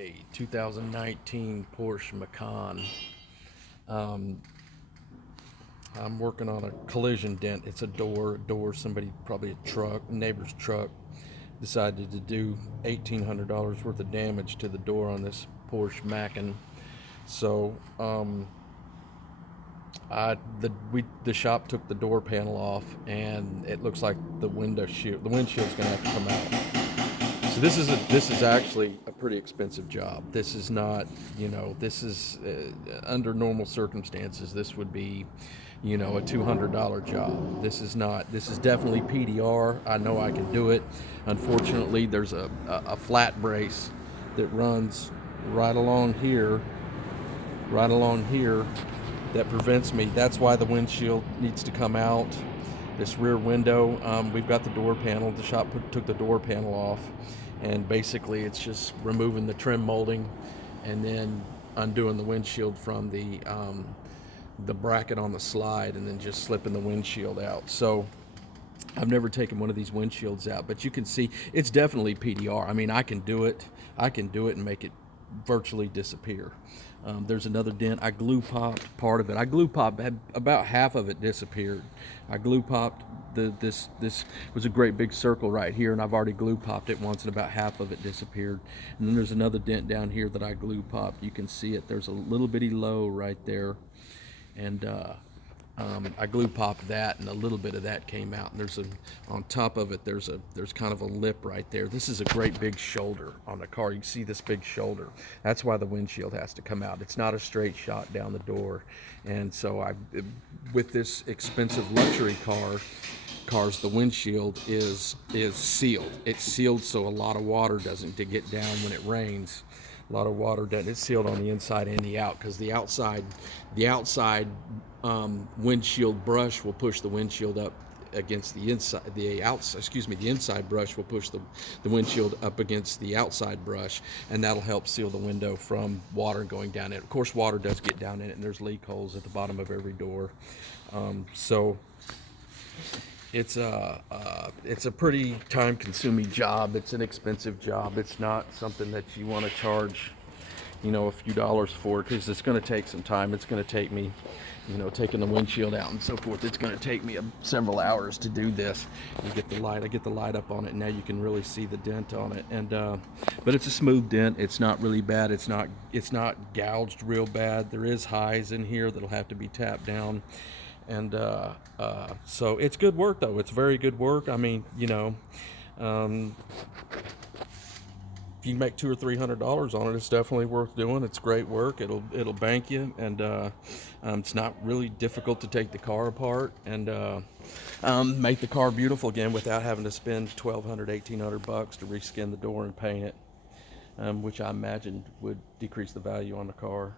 a 2019 Porsche Macan. Um, I'm working on a collision dent. It's a door. Somebody, probably a truck, neighbor's truck, decided to do $1,800 worth of damage to the door on this Porsche Macan. So the shop took the door panel off, and it looks like the windshield's gonna have to come out. So this is actually a pretty expensive job. This is not, this is under normal circumstances, this would be, a $200 job. This is not. This is definitely PDR. I know I can do it. Unfortunately, there's a flat brace that runs right along here, that prevents me. That's why the windshield needs to come out. This rear window, we've got the door panel. The shop took the door panel off, and basically it's just removing the trim molding and then undoing the windshield from the bracket on the slide, and then just slipping the windshield out. So I've never taken one of these windshields out, but you can see it's definitely PDR. I mean, I can do it and make it virtually disappear. There's another dent. I glue popped part of it. I glue popped, about half of it disappeared. I glue popped this was a great big circle right here, and I've already glue popped it once, and about half of it disappeared. And then there's another dent down here that I glue popped. You can see it. There's a little bitty low right there, and I glue popped that, and a little bit of that came out. And on top of it, there's kind of a lip right there. This is a great big shoulder on the car. You can see this big shoulder. That's why the windshield has to come out. It's not a straight shot down the door. And so with this expensive luxury cars, the windshield is sealed. It's sealed so a lot of water doesn't get down when it rains. A lot of water doesn't. It's sealed on the inside and the out, because the outside windshield brush will push the windshield up against the inside. The inside brush will push the windshield up against the outside brush, and that'll help seal the window from water going down in it. Of course, water does get down in it, and there's leak holes at the bottom of every door. So it's a pretty time-consuming job. It's an expensive job. It's not something that you want to charge, a few dollars for, because it's going to take some time. It's going to take me, taking the windshield out and so forth. It's going to take me several hours to do this. I get the light up on it, and now you can really see the dent on it. And but it's a smooth dent. It's not really bad. It's not gouged real bad. There is highs in here that'll have to be tapped down. And so it's good work, though. It's very good work. I mean, if you make $200 or $300 on it, it's definitely worth doing. It's great work. It'll bank you, and it's not really difficult to take the car apart and make the car beautiful again without having to spend $1,200, $1,800 to reskin the door and paint it, which I imagine would decrease the value on the car.